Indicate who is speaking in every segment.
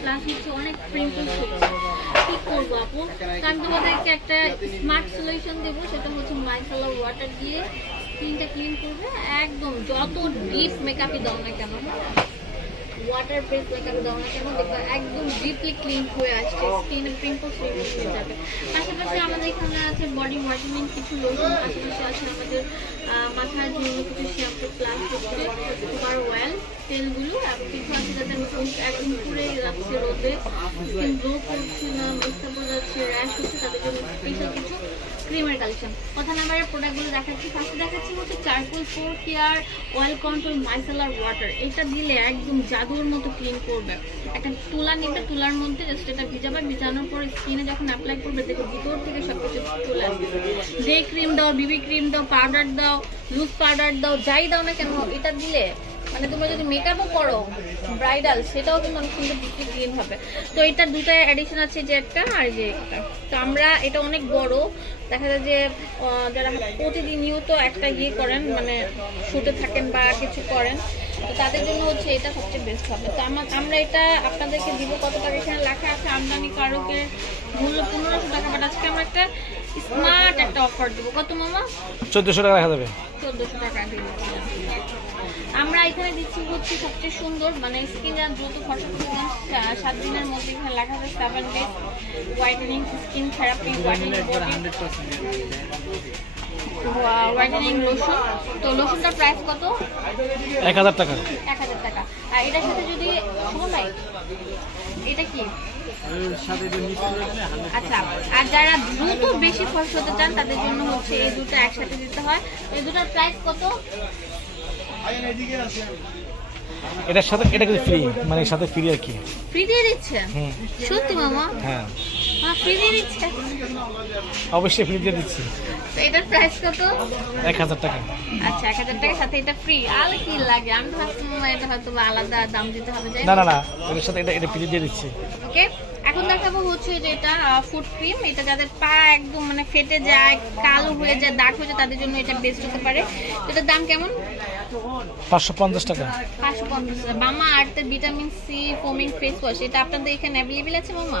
Speaker 1: Plus হচ্ছে অনেক pimples হচ্ছে কি করব আপু? একটা স্মার্ট সলিউশন দেবো, সেটা হচ্ছে মাইসেলার ওয়াটার দিয়ে স্কিনটা ক্লিন করবে। একদম যত ডিপ মেকআপই দাও না কেন ওয়াটার বেস মেকআপ দাও না কেন দেখবে একদম ডিপলি ক্লিন হয়ে আসছে স্কিনের পিম্পলস রিমুভ হয়ে যাবে। পাশাপাশি আমাদের এখানে আছে বডি হোয়াইটেনিং কিছু লোশন পাশাপাশি আছে আমাদের মাথার জন্য কিছু শ্যাম্পু প্লাস হচ্ছে সুপার অয়েল তেলগুলো কিছু আছে মুখ একদম পুড়ে যাচ্ছে রোদে স্কিন গ্লো করছে না পড়ে যাচ্ছে র্যাশ হচ্ছে, তাদের জন্য স্পেশাল কিছু ক্রিমের কালেকশন কথা নাম্বারের প্রোডাক্টগুলো দেখাচ্ছি ফার্স্টে দেখাচ্ছি হচ্ছে charcoal for care oil control micellar water এটা দিলে একদম জাদুর মতো ক্লিন করবে। একটা তুলা নিতে তুলার মধ্যে জাস্ট এটা ভিজাবে, ভিজানোর পরে স্কিনে যখন অ্যাপ্লাই করবে, দেখো ভিতর থেকে সব কিছু চলে আসবে। ডে ক্রিম দাও বিবি ক্রিম দাও পাউডার দাও লুজ পাউডার দাও, যাই দাও না কেন, এটা দিলে মানে তোমরা যদি মেকআপও করো ব্রাইডাল সেটাও কিন্তু অনেক সুন্দর ডিপলি ক্লিন হবে। তো এটা দুটো এডিশন আছে যে একটা আর যে একটা। তো আমরা, এটা অনেক বড়, দেখা যায় যে যারা প্রতিদিনই তো একটা ইয়ে করেন মানে শুটে থাকেন বা কিছু করেন তো তাদের জন্য হচ্ছে এটা সবচেয়ে বেস্ট হবে। তো আমার আমরা এটা আপনাদেরকে দিব কত টাকা? এখানে লেখা আছে আমদানি কারকের মূল্য পনেরোশো টাকা বাট আজকে আমরা একটা স্মার্ট একটা অফার দেবো। কত মামা?
Speaker 2: চোদ্দোশো টাকা রাখা যাবে।
Speaker 1: চোদ্দশো টাকা দিচ্ছি। আমরা এখানে দিচ্ছি হচ্ছে সবচেয়ে সুন্দর মানে স্কিন আর দ্রুত করবেন সাত দিনের মধ্যে এখানে লেখা আছে seven days whitening skin therapy whitening whitening lotion তো লোশনটার প্রাইস কত?
Speaker 2: এক হাজার টাকা।
Speaker 1: এক হাজার টাকা। আর এটার সাথে যদি শুনুন ভাই এটা কি? আচ্ছা আর যারা দ্রুত বেশি ফসল হতে চান তাদের জন্য হচ্ছে এই দুটো একসাথে দিতে হয়। এই দুটার প্রাইস কত?
Speaker 2: এটার সাথে এটা কিন্তু ফ্রি মানে সাথে ফ্রি আর কি।
Speaker 1: ফ্রি দিয়ে দিচ্ছে? সত্যি মামা?
Speaker 2: হ্যাঁ। অবশ্যই ফ্রি দিয়ে দিচ্ছি।
Speaker 1: তো এটার প্রাইস কত?
Speaker 2: এক হাজার টাকা।
Speaker 1: আচ্ছা এক হাজার টাকার সাথে এটা ফ্রি আর কি লাগে? আমি তো ভাবছি এটা হয়তো আলাদা দাম দিতে হবে যাই
Speaker 2: না না না এটার সাথে এটা এটা ফ্রি দিয়ে দিচ্ছি।
Speaker 1: ওকে এখন দেখাবো হচ্ছে যে এটা ফুড ক্রিম এটা যাদের পা একদম মানে ফেটে যায় কালো হয়ে যায় দাগ হয়ে যায় তাদের জন্য এটা বেস্ট হতে পারে। এটার দাম কেমন?
Speaker 2: পাঁচশো পঞ্চাশ টাকা।
Speaker 1: পাঁচশো পঞ্চাশ। মামা আর্থের vitamin C foaming face wash. এটা আপনাদের এখানে অ্যাভেলেবেল আছে মামা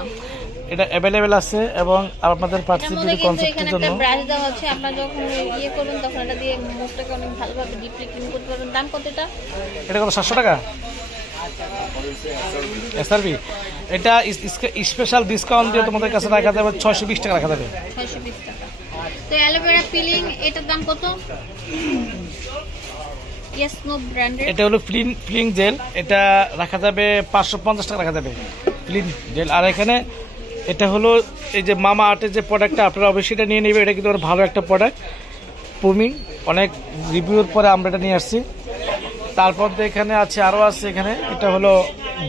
Speaker 2: এটা অ্যাভেলেবেল আছে এবং আপনাদের পার্সিপিটি কনসেপ্টের জন্য
Speaker 1: ব্রাশ দেওয়া আছে। আপনারা যখন ইয়ে করবেন তখন এটা দিয়ে মুখটাকে অনেক ভালোভাবে ডিপলি ক্লিন করতে পারবেন। দাম কত এটা?
Speaker 2: এটা কত টাকা? এসআরবি এটা স্পেশাল ডিসকাউন্ট দিয়ে তোমাদের কাছে রাখা যাবে ছয়শো বিশ টাকা রাখা যাবে।
Speaker 1: টাকা। তো অ্যালোভেরা পিলিং এটার দাম কত? ইয়েস নো ব্র্যান্ডেড
Speaker 2: এটা হলো ফ্লিন ফ্লিং জেল। এটা রাখা যাবে পাঁচশো পঞ্চাশ টাকা রাখা যাবে। Flynn jail. আর এখানে এটা হলো এই যে মামা আর্টের যে প্রোডাক্টটা আপনারা অবশ্যই এটা নিয়ে নেবে এটা কিন্তু ভালো একটা প্রোডাক্ট পুমি অনেক রিভিউর পরে আমরা এটা নিয়ে আসছি। তারপর এখানে আছে আরও আছে এখানে। এটা হলো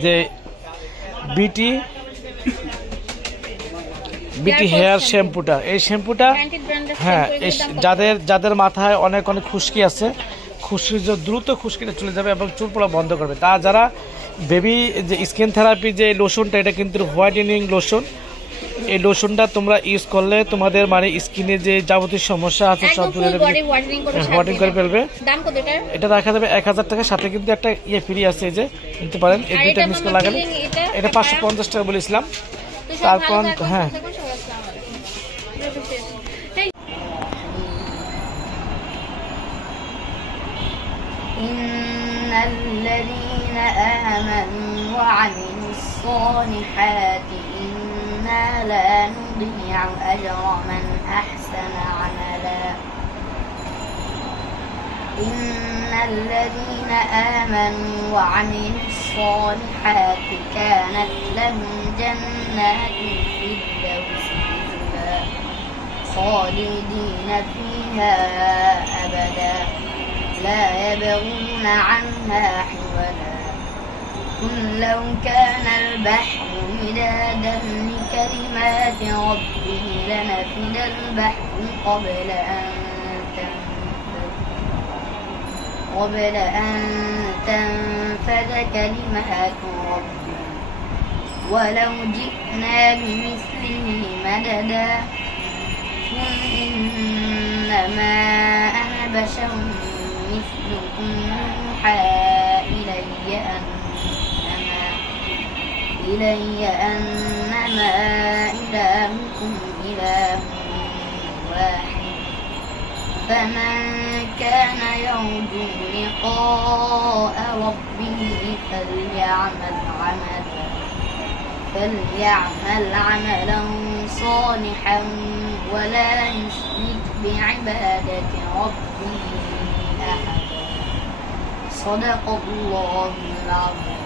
Speaker 2: যে বিটি বিটি হেয়ার শ্যাম্পুটা এই শ্যাম্পুটা হ্যাঁ এই যাদের যাদের মাথায় অনেক অনেক খুশকি আছে খুশকি যে দ্রুত খুশকিটা চলে যাবে এবং চুল পড়া বন্ধ করবে। তা যারা বেবি যে স্কিন থেরাপি যে লোশনটা এটা কিন্তু হোয়াইটেনিং লোশন এই লোশনটা তোমরা ইউজ করলে তোমাদের মানে স্কিনে যে যাবতীয় সমস্যা আছে সব
Speaker 1: বডি করে
Speaker 2: হোয়াইটিং করে ফেলবে।
Speaker 1: দাম কত এটার?
Speaker 2: এটা রাখা যাবে এক হাজার টাকার সাথে কিন্তু একটা ইয়ে ফ্রি আছে এই যে নিতে পারেন। এই দুইটা মিস করে লাগালে।
Speaker 1: এটা
Speaker 2: পাঁচশো পঞ্চাশ টাকা বলেছিলাম। তারপর, হ্যাঁ।
Speaker 1: সুস্থ
Speaker 3: الذين آمنوا وعملوا الصالحات إنا لا نضيع أجر من أحسن عملا. إن الذين آمنوا وعملوا الصالحات كانت لهم جنات الفردوس نزلا خالدين فيها أبدا. لا يبغون عنها حولا. قل لو كان البحر مدادا لكلمات ربي لنفد البحر قبل أن قبل أن تنفد كلمات ربي ولو جئنا بمثله مددا قل إنما أنا بشر مثلكم يوحى إلي أنما إلي أنما إلهكم إله واحد. فمن كان يرجو لقاء ربه فليعمل عملا فليعمل عملا صالحا ولا يشرك بعبادة ربه أحدا صدق الله العظيم.